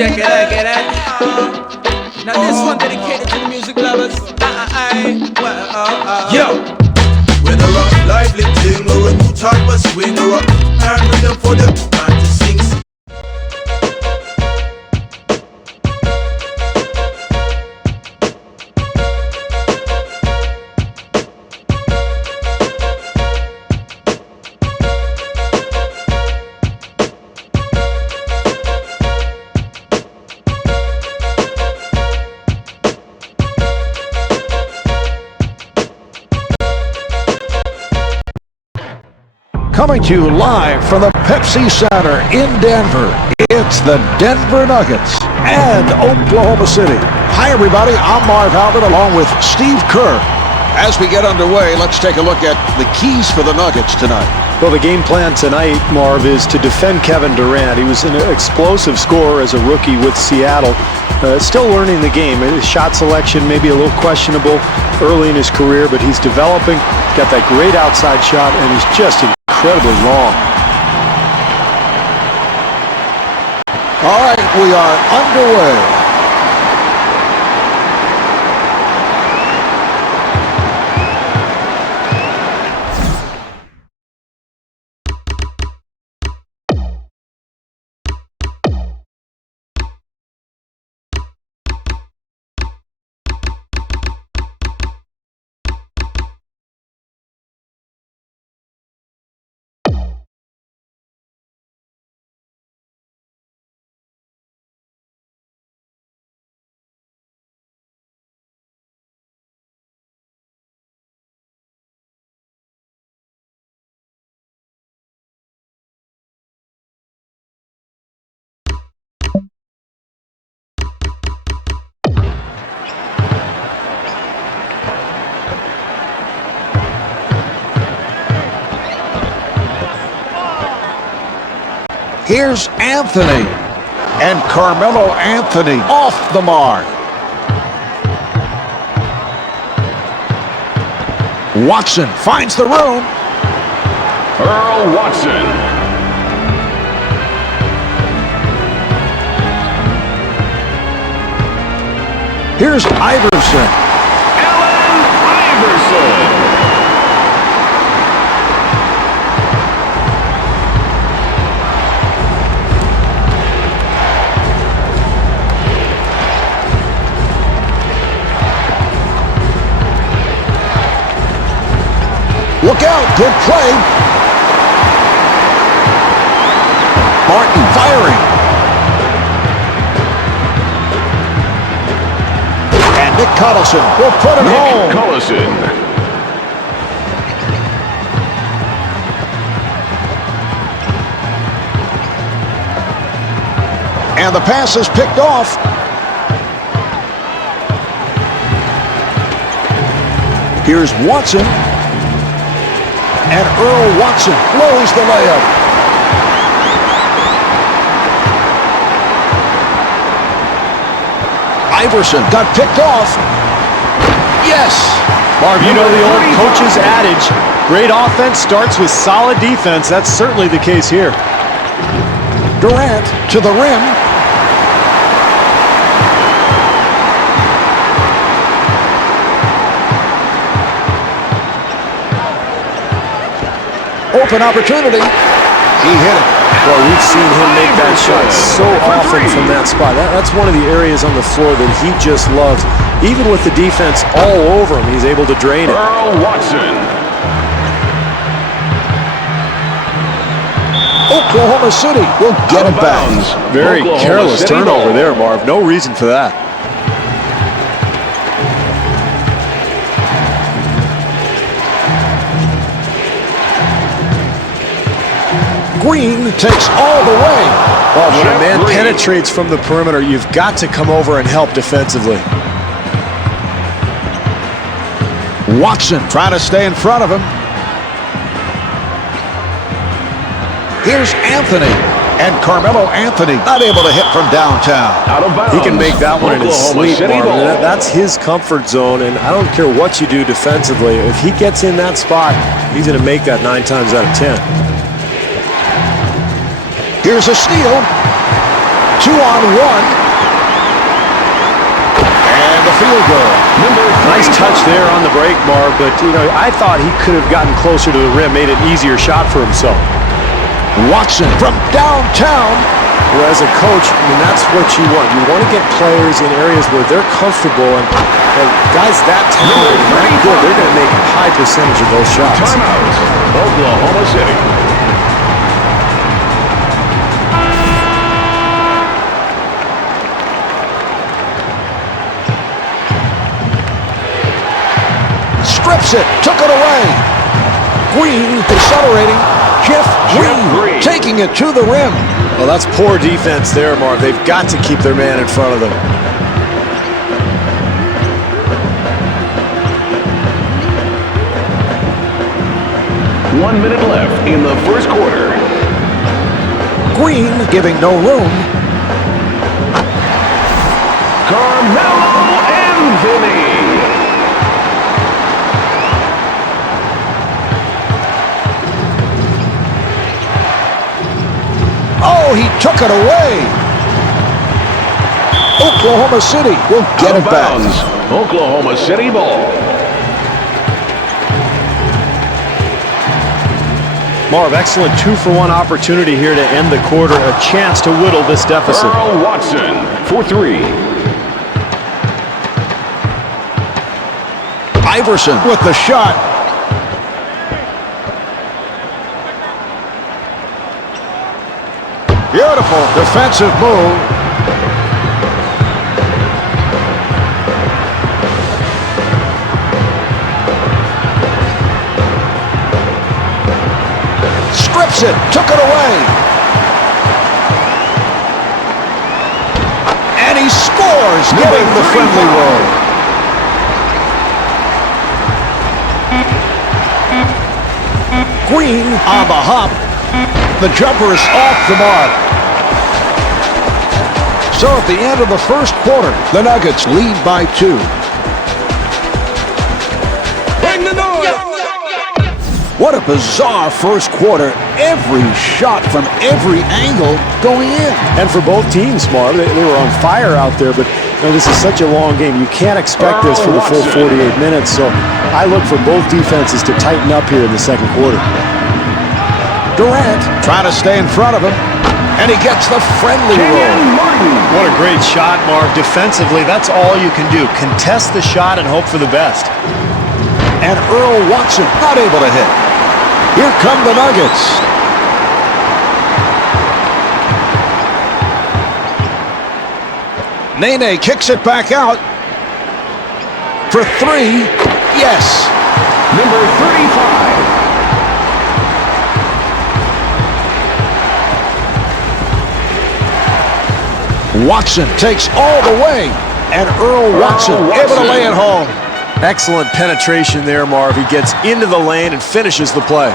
Check it out, get it. Now this one dedicated to the music lovers. Yo! Whether a lively thing or a new type of swing or a hand rhythm for the man to sing. Coming to you live from the Pepsi Center in Denver, it's the Denver Nuggets and Oklahoma City. Hi everybody, I'm Marv Albert along with Steve Kerr. As we get underway, let's take a look at the keys for the Nuggets tonight. Well, the game plan tonight, Marv, is to defend Kevin Durant. He was an explosive scorer as a rookie with Seattle. Still learning the game. His shot selection maybe a little questionable early in his career, but he's developing. Got that great outside shot, and he's just incredibly long. All right, we are underway. Here's Anthony, and Carmelo Anthony off the mark. Watson finds the room. Earl Watson. Here's Iverson. Allen Iverson. Look out, good play. Martin firing. And Nick Collison will put it home. Nick Collison. And the pass is picked off. Here's Watson. And Earl Watson blows the layup. Iverson got picked off. Yes. Marv, you know the old coach's adage, great offense starts with solid defense. That's certainly the case here. Durant to the rim. Open opportunity. He hit it. Well, we've seen him make that shot so often from that spot. That's one of the areas on the floor that he just loves. Even with the defense all over him, he's able to drain it. Earl Watson. Oklahoma City will get it back. Very Oklahoma careless City turnover ball. there, Marv. No reason for that. Green takes all the way. Well, when a man penetrates from the perimeter, you've got to come over and help defensively. Watson trying to stay in front of him. Here's Anthony. And Carmelo Anthony not able to hit from downtown. Out of bounds. He can make that one in his Oklahoma sleep, City Marvin. ball. That's his comfort zone, and I don't care what you do defensively. If he gets in that spot, he's going to make that 9 times out of 10. Here's a steal. 2-on-1. And the field goal. Nice touch there on the break, Marv, but, I thought he could have gotten closer to the rim, made an easier shot for himself. Watson from downtown. Well, as a coach, that's what you want. You want to get players in areas where they're comfortable, and guys that talented and that good, they're going to make a high percentage of those shots. Timeout. Oklahoma City. Strips it, took it away. Green accelerating. Jeff Green taking it to the rim. Well, that's poor defense there, Marv. They've got to keep their man in front of them. One minute left in the first quarter. Green giving no room. Carmelo Anthony. Oh, he took it away. Oklahoma City will get it back. Oklahoma City ball. Marv, excellent 2-for-1 opportunity here to end the quarter. A chance to whittle this deficit. Earl Watson for three. Iverson with the shot. Beautiful defensive move. Strips it, took it away. And he scores, getting the friendly roll. Green on the hop. The jumper is off the mark. So at the end of the first quarter, the Nuggets lead by 2. Bring the noise! What a bizarre first quarter. Every shot from every angle going in. And for both teams, Marv, they were on fire out there, but this is such a long game. You can't expect this for the full 48 minutes, so I look for both defenses to tighten up here in the second quarter. Durant trying to stay in front of him, and he gets the friendly roll. What a great shot, Marv. Defensively, that's all you can do. Contest the shot and hope for the best. And Earl Watson not able to hit. Here come the Nuggets. Nene kicks it back out. For 3, yes. Number 35. Watson takes all the way, and Earl Watson able to lay it home. Excellent penetration there, Marv. He gets into the lane and finishes the play.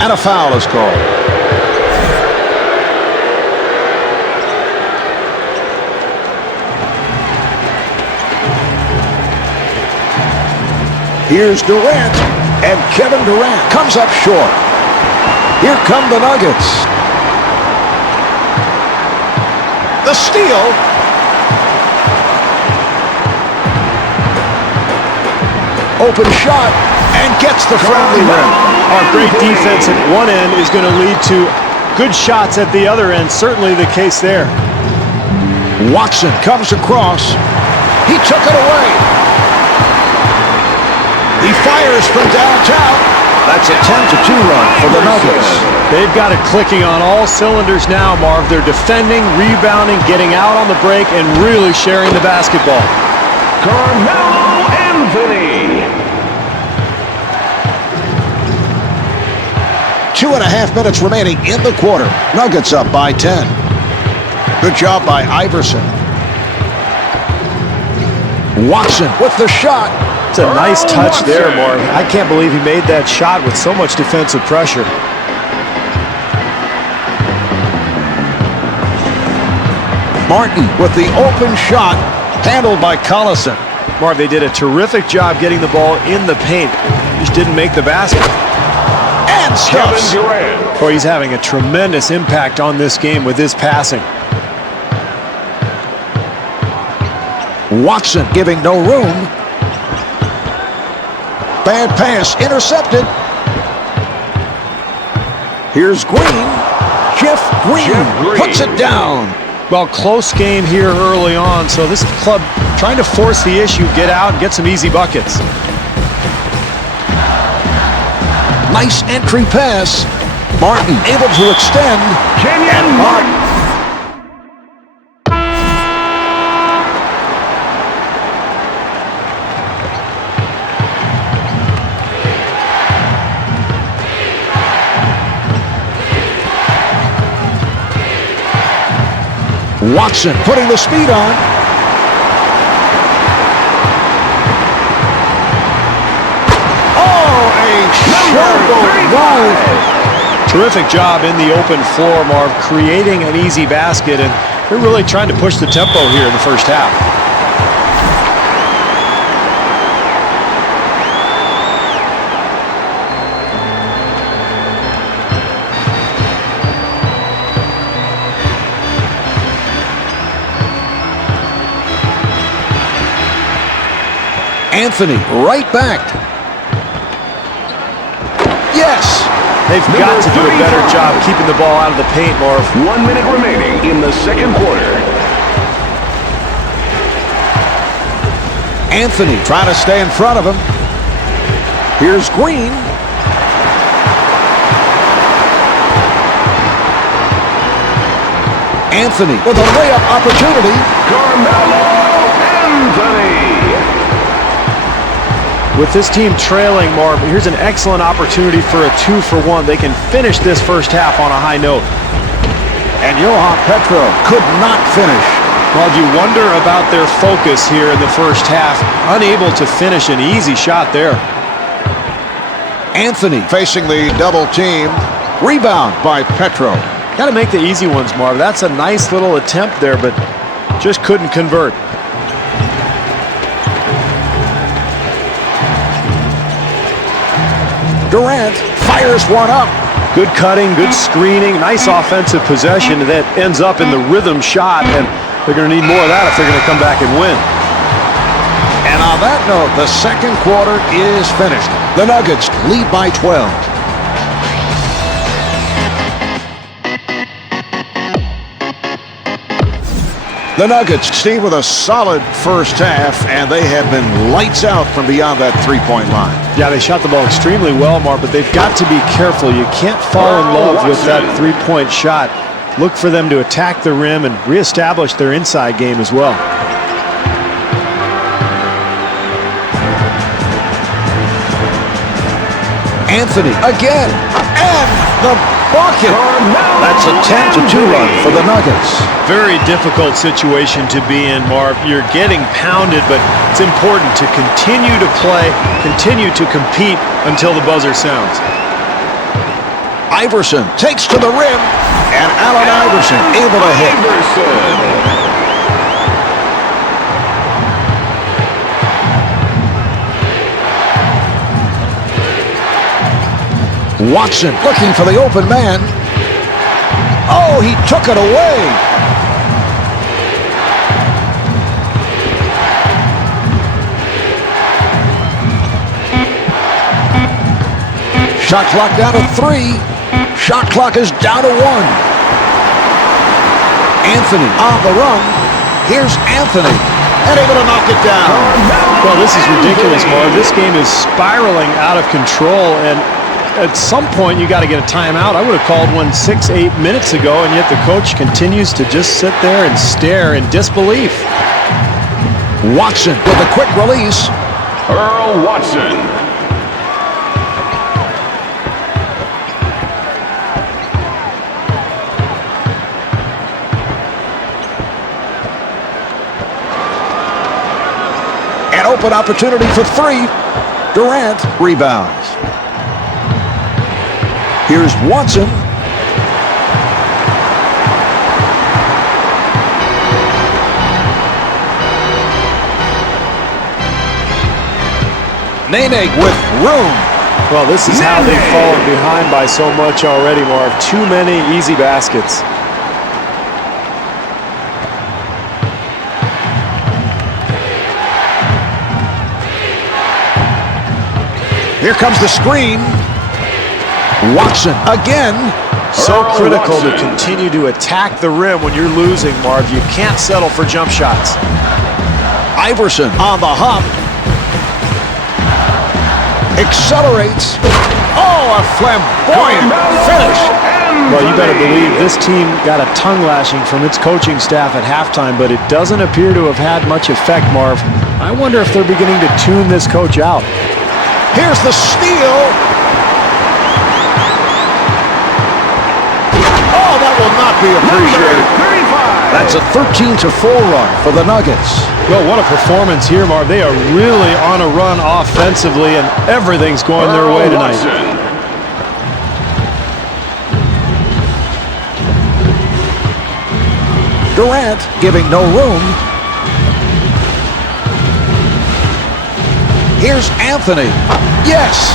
And a foul is called. Here's Durant, and Kevin Durant comes up short. Here come the Nuggets. The steal. Open shot, and gets the friendly rim. Our great defense at one end is going to lead to good shots at the other end. Certainly the case there. Watson comes across. He took it away. He fires from downtown. That's a 10-2 run for the Nuggets. They've got it clicking on all cylinders now, Marv. They're defending, rebounding, getting out on the break, and really sharing the basketball. Carmelo Anthony. 2.5 minutes remaining in the quarter. Nuggets up by 10. Good job by Iverson. Watson with the shot. It's a nice touch there, Marv. I can't believe he made that shot with so much defensive pressure. Martin with the open shot, handled by Collison. Marv, they did a terrific job getting the ball in the paint. Just didn't make the basket. And Kevin stuffs. Durant. Boy, he's having a tremendous impact on this game with his passing. Watson giving no room. Bad pass intercepted. Here's Green. Jeff Green puts it down. Well, close game here early on, so this club trying to force the issue, get out and get some easy buckets. Nice entry pass. Martin able to extend. Kenyon Martin. Watson putting the speed on. Oh, a sharp roll. Terrific job in the open floor, Marv, creating an easy basket, and they're really trying to push the tempo here in the first half. Anthony right back. Yes. They've got to do a better job keeping the ball out of the paint, Marv. 1 minute remaining in the second quarter. Anthony trying to stay in front of him. Here's Green. Anthony with a layup opportunity. Carmelo Anthony. With this team trailing, Marv, here's an excellent opportunity for a 2-for-1. They can finish this first half on a high note. And Johan Petro could not finish. Well, you wonder about their focus here in the first half. Unable to finish an easy shot there. Anthony facing the double team. Rebound by Petro. Got to make the easy ones, Marv. That's a nice little attempt there, but just couldn't convert. Durant fires one up. Good cutting, good screening, nice offensive possession that ends up in the rhythm shot, and they're going to need more of that if they're going to come back and win. And on that note, the second quarter is finished. The Nuggets lead by 12. The Nuggets, Steve, with a solid first half, and they have been lights out from beyond that three-point line. Yeah, they shot the ball extremely well, Mark, but they've got to be careful. You can't fall in love with that three-point shot. Look for them to attack the rim and reestablish their inside game as well. Anthony again, and the bucket. That's a 10-2 run for the Nuggets. Very difficult situation to be in, Marv. You're getting pounded, but it's important to continue to play, continue to compete until the buzzer sounds. Iverson takes to the rim, and Allen Iverson able to hit. Watson looking for the open man. Oh, he took it away. Shot clock down to 3. Shot clock is down to 1. Anthony on the run. Here's Anthony, and able to knock it down. Well, this is ridiculous, Marv. This game is spiraling out of control, and at some point you got to get a timeout. I would have called one 6-8 minutes ago, and yet the coach continues to just sit there and stare in disbelief. Watson with a quick release. Earl Watson. An open opportunity for 3. Durant rebounds. Here's Watson. Nene with room. Well, this is how they've fallen behind by so much already, Marv. Too many easy baskets. Here comes the screen. Watson again. So critical to continue to attack the rim when you're losing, Marv. You can't settle for jump shots. Iverson on the hop. Accelerates. Oh, a flamboyant finish. Well, you better believe this team got a tongue lashing from its coaching staff at halftime, but it doesn't appear to have had much effect, Marv. I wonder if they're beginning to tune this coach out. Here's the steal. Oh, that will not be appreciated. That's a 13-4 run for the Nuggets. Well, what a performance here, Marv. They are really on a run offensively, and everything's going their way tonight. Durant giving no room. Here's Anthony. Yes.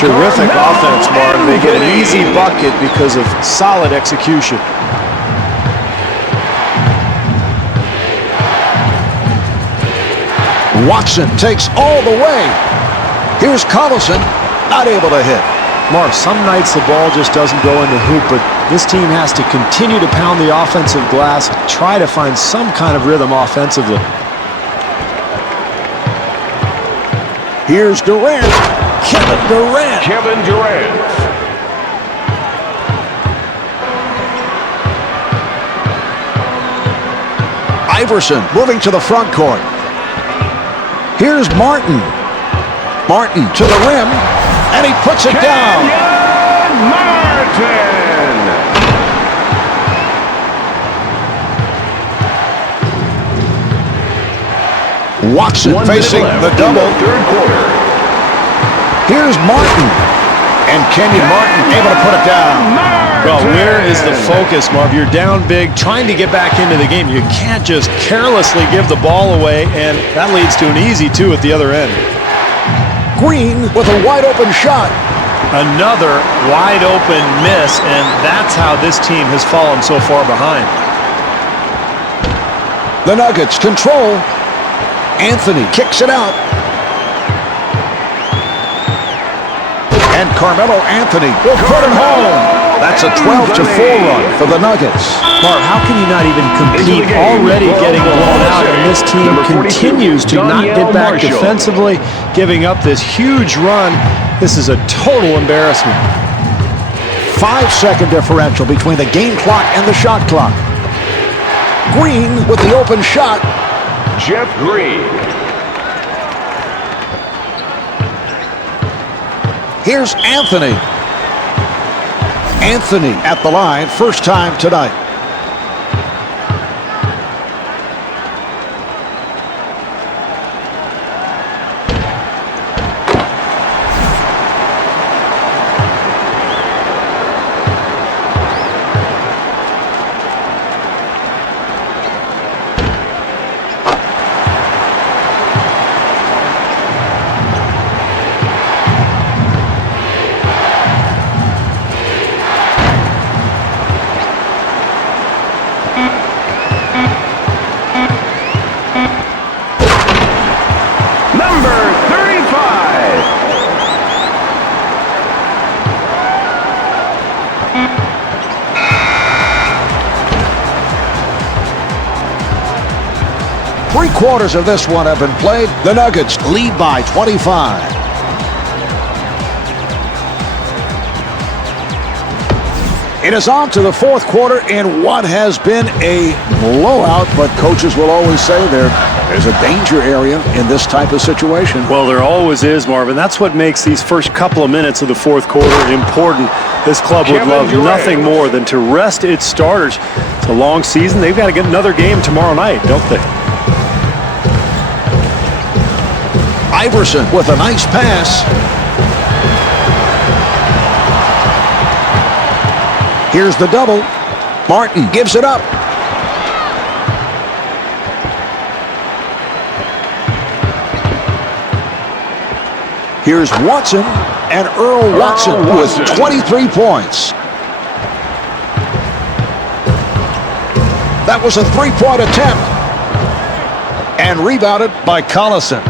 Terrific offense, Marv. They get an easy bucket because of solid execution. Watson takes all the way. Here's Collison, not able to hit. Marv, some nights the ball just doesn't go in the hoop, but this team has to continue to pound the offensive glass, try to find some kind of rhythm offensively. Here's Durant. Kevin Durant. Iverson moving to the front court. Here's Martin. Martin to the rim, and he puts it down. Watson facing the double. Third quarter. Here's Martin. And Kenyon Martin able to put it down. Well, where is the focus, Marv? You're down big, trying to get back into the game. You can't just carelessly give the ball away, and that leads to an easy two at the other end. Green with a wide open shot. Another wide open miss, and that's how this team has fallen so far behind. The Nuggets control. Anthony kicks it out. And Carmelo Anthony will put it home. That's a 12-4 run for the Nuggets. Marv, how can you not even compete already getting blown out, and this team continues to not get back defensively, giving up this huge run? This is a total embarrassment. 5-second differential between the game clock and the shot clock. Green with the open shot. Jeff Green. Here's Anthony. Anthony at the line, first time tonight. Three-quarters of this one have been played. The Nuggets lead by 25. It is on to the fourth quarter in what has been a blowout, but coaches will always say there's a danger area in this type of situation. Well, there always is, Marvin. That's what makes these first couple of minutes of the fourth quarter important. This club would love nothing more than to rest its starters. It's a long season. They've got to get another game tomorrow night, don't they? Iverson with a nice pass. Here's the double. Martin gives it up. Here's Watson, and Earl Watson with 23 points. That was a three-point attempt. And rebounded by Collison.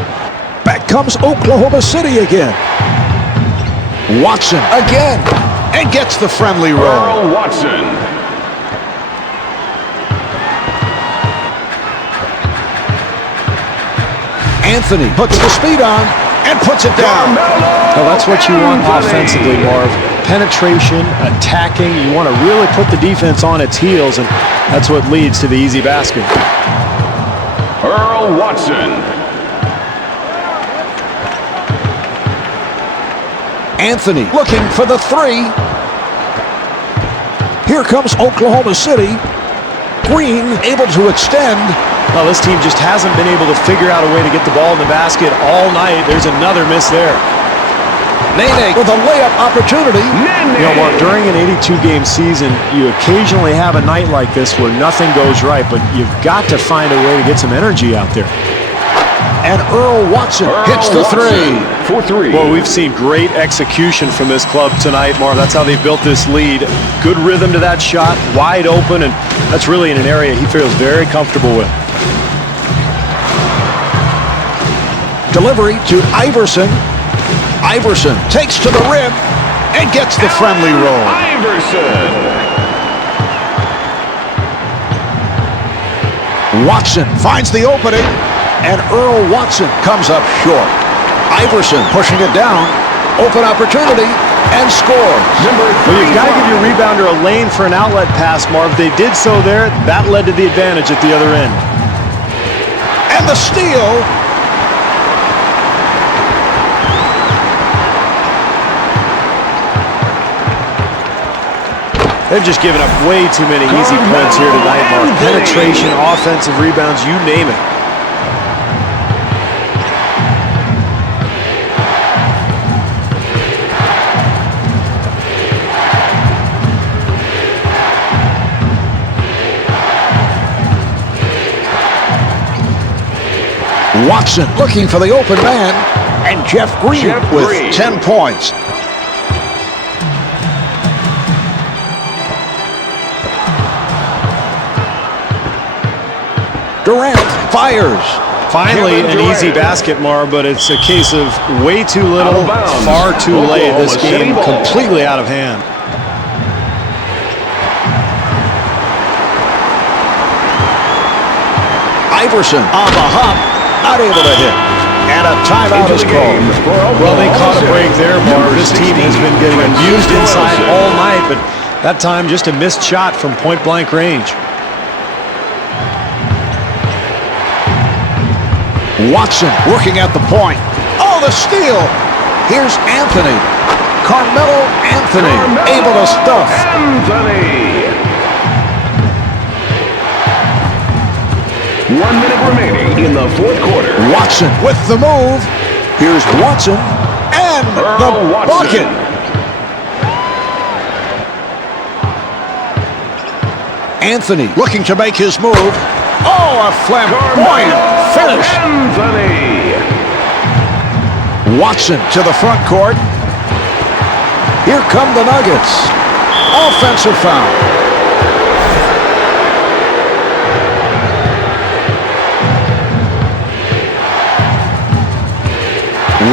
Back comes Oklahoma City again. Watson again, and gets the friendly roll. Earl Watson. Anthony puts the speed on and puts it down. Well, that's what you want offensively, Marv. Penetration, attacking. You want to really put the defense on its heels, and that's what leads to the easy basket. Earl Watson. Anthony looking for the three. Here comes Oklahoma City. Green able to extend. Well, this team just hasn't been able to figure out a way to get the ball in the basket all night. There's another miss there. Nene with a layup opportunity. You know, Mark, during an 82-game season, you occasionally have a night like this where nothing goes right, but you've got to find a way to get some energy out there. And Earl Watson hits the three. For three. Well, we've seen great execution from this club tonight, Marv. That's how they built this lead. Good rhythm to that shot, wide open, and that's really in an area he feels very comfortable with. Delivery to Iverson. Iverson takes to the rim and gets the friendly roll. Iverson. Watson finds the opening, and Earl Watson comes up short. Iverson pushing it down. Open opportunity, and scores. Well, you've got to give your rebounder a lane for an outlet pass, Marv. They did so there. That led to the advantage at the other end. And the steal. They've just given up way too many easy points here tonight, Mark. Penetration, offensive rebounds, you name it. Watson looking for the open man, and Jeff Green with 10 points. Durant fires. Finally, an easy basket, Marv, but it's a case of way too little, far too late. This game completely out of hand. Iverson on the hop, not able to hit. And a timeout is called. Well, they caught a break there, Marv. This team has been getting abused inside all night, but that time just a missed shot from point-blank range. Watson working at the point. Oh, the steal. Here's Anthony. Carmelo Anthony able to stuff. Anthony. 1 minute remaining in the fourth quarter. Watson with the move. Here's Watson and the bucket. Anthony looking to make his move. Oh, a flamboyant finish. Anthony. Watson to the front court. Here come the Nuggets. Offensive foul.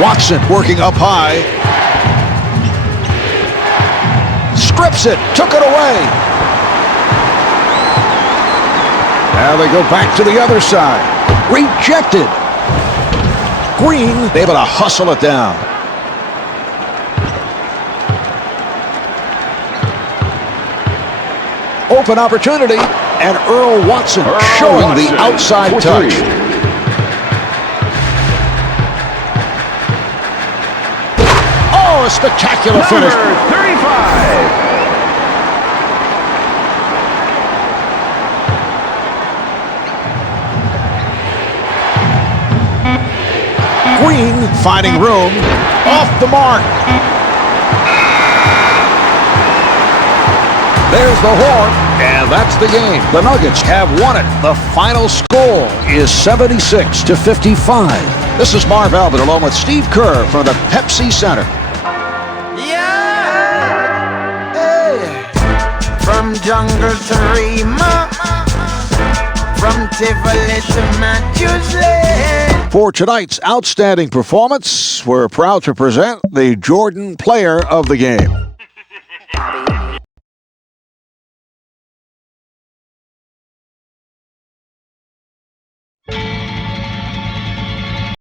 Watson working up high. Strips it. Took it away. Now they go back to the other side. Rejected. Green able to hustle it down. Open opportunity, and Earl Watson showing the outside touch. Oh, a spectacular finish. Number 35. Green finding room. Off the mark. There's the horn, And that's the game. The Nuggets have won it. The final score is 76-55. This is Marv Albert along with Steve Kerr from the Pepsi Center. Yeah. Hey. From jungle to Rima, from Tivoli to Matthews Lane. For tonight's outstanding performance, we're proud to present the Jordan Player of the Game.